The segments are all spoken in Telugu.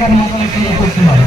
గారి మాటలు తెలియజేస్తున్నారు.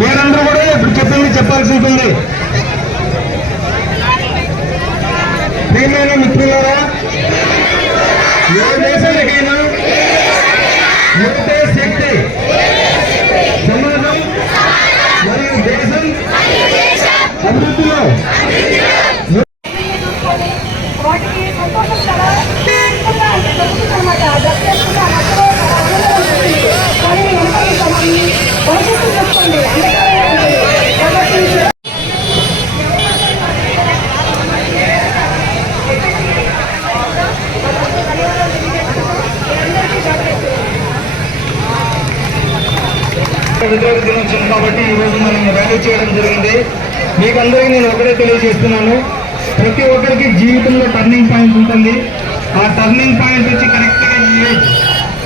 మీరందరూ కూడా ఇప్పుడు చెప్పింది చెప్పాల్సి ఉంటుంది. ప్రియమైన మిత్రులారా, ఏ దేశానికైనా ఒకటే శక్తి, సమాజం మరియు దేశం అభివృద్ధిలో వ్యతిరేక దినోత్సవం కాబట్టి ఈరోజు మనం ర్యాలీ చేయడం జరిగింది. మీకు అందరికీ నేను ఒకటే తెలియజేస్తున్నాను, ప్రతి ఒక్కరికి జీవితంలో టర్నింగ్ పాయింట్ ఉంటుంది. ఆ టర్నింగ్ పాయింట్ వచ్చి కరెక్ట్గా ఈ ఏజ్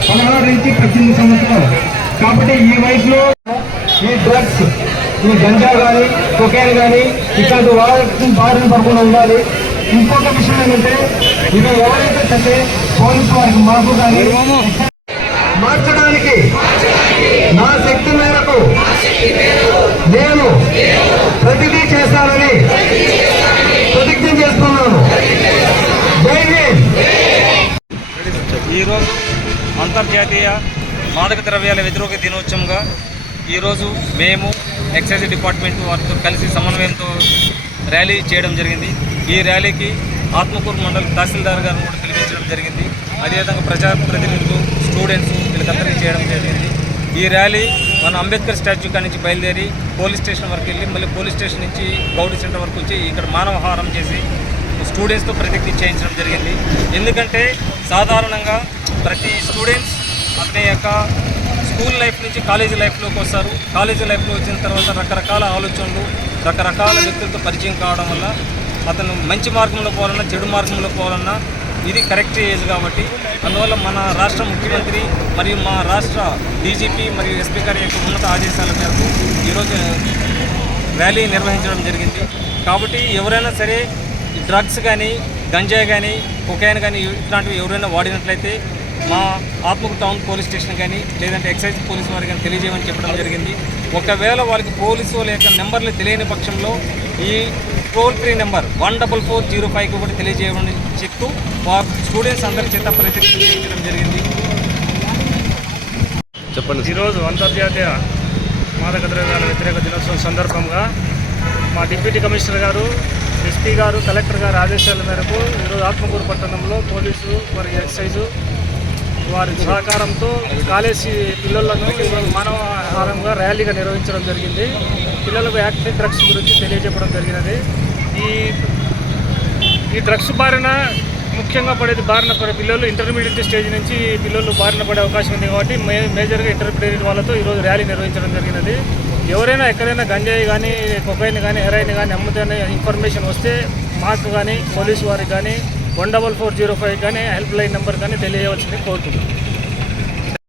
16 నుంచి 18 సంవత్సరాలు. కాబట్టి ఈ వయసులో ఈ డ్రగ్స్, ఈ గంజా కానీ కొకైన్ కానీ ఇట్లాంటి వాళ్ళకి బారిన పడకుండా ఉండాలి. ఇంకొక విషయం ఏంటంటే, ఇది ఎవరైతే సరే పోలీసు వారికి మాకు కానీ మార్చడానికి నా శక్తి మేరకు నేను ప్రతిదీ చేస్తానని ప్రతిజ్ఞ చేస్తున్నాను. ఈరోజు అంతర్జాతీయ మాదక ద్రవ్యాల వ్యతిరేక దినోత్సవంగా ఈరోజు మేము ఎక్సైజ్ డిపార్ట్మెంట్ వారితో కలిసి సమన్వయంతో ర్యాలీ చేయడం జరిగింది. ఈ ర్యాలీకి ఆత్మకూరు మండల తహసీల్దార్ గారిని కూడా పిలిపించడం జరిగింది. అదేవిధంగా ప్రజాప్రతినిధులు, స్టూడెంట్స్ వీళ్ళకందరికీ చేయడం జరిగింది. ఈ ర్యాలీ మన అంబేద్కర్ స్టాచ్యూ కాడి నుంచి బయలుదేరి పోలీస్ స్టేషన్ వరకు వెళ్ళి మళ్ళీ పోలీస్ స్టేషన్ నుంచి గౌడీ సెంటర్ వరకు వచ్చి ఇక్కడ మానవహారం చేసి స్టూడెంట్స్తో ప్రతిజ్ఞ చేయించడం జరిగింది. ఎందుకంటే సాధారణంగా ప్రతి స్టూడెంట్స్ అతని యొక్క స్కూల్ లైఫ్ నుంచి కాలేజీ లైఫ్లోకి వస్తారు. కాలేజీ లైఫ్లో వచ్చిన తర్వాత రకరకాల ఆలోచనలు, రకరకాల వ్యక్తులతో పరిచయం కావడం వల్ల అతను మంచి మార్గంలో పోవాలన్నా చెడు మార్గంలో పోవాలన్నా ఇది కరెక్ట్ ఏజ్ కాబట్టి, అందువల్ల మన రాష్ట్ర ముఖ్యమంత్రి మరియు మా రాష్ట్ర డీజీపీ మరియు ఎస్పీ గారి యొక్క ఉన్నత ఆదేశాల మేరకు ఈరోజు ర్యాలీ నిర్వహించడం జరిగింది. కాబట్టి ఎవరైనా సరే డ్రగ్స్ కానీ, గంజాయి కానీ, కొకైన్ కానీ ఇట్లాంటివి ఎవరైనా వాడినట్లయితే మా ఆత్మకూరు టౌన్ పోలీస్ స్టేషన్ కానీ లేదంటే ఎక్సైజ్ పోలీసు వారికి కానీ తెలియజేయమని చెప్పడం జరిగింది. ఒకవేళ వాళ్ళకి పోలీసు వాళ్ళ యొక్క నెంబర్లు తెలియని పక్షంలో ఈ టోల్ ఫ్రీ నెంబర్ 14405 కూడా తెలియజేయమని చెప్తూ స్టూడెంట్స్ అందరి చేత ప్రతిజ్ఞ చేయించడం జరిగింది. చెప్పండి. ఈరోజు అంతర్జాతీయ మాదక ద్రవ్యాల వ్యతిరేక దినోత్సవం సందర్భంగా మా డిప్యూటీ కమిషనర్ గారు, ఎస్పీ గారు, కలెక్టర్ గారి ఆదేశాల మేరకు ఈరోజు ఆత్మకూరు పట్టణంలో పోలీసు మరియు ఎక్సైజు వారి సహకారంతో కాలేజీ పిల్లలను ఈరోజు మానవహారంగా ర్యాలీగా నిర్వహించడం జరిగింది. పిల్లలకు యాక్టివ్ డ్రగ్స్ గురించి తెలియజెప్పడం జరిగినది. ఈ డ్రగ్స్ ముఖ్యంగా బారిన పడే పిల్లలు ఇంటర్మీడియట్ స్టేజ్ నుంచి పిల్లలు బారిన పడే అవకాశం ఉంది కాబట్టి మేజర్గా ఇంటర్మీడియట్ వాళ్ళతో ఈరోజు ర్యాలీ నిర్వహించడం జరిగినది. ఎవరైనా ఎక్కడైనా గంజాయి కానీ, కొకైన్ కానీ, హెరాయిన్ కానీ అమ్ముతున్న ఇన్ఫర్మేషన్ వస్తే మాకు కానీ, పోలీసు వారికి కానీ 14405 కానీ హెల్ప్ లైన్ నెంబర్ కానీ తెలియవలసింది కోరుతున్నాం.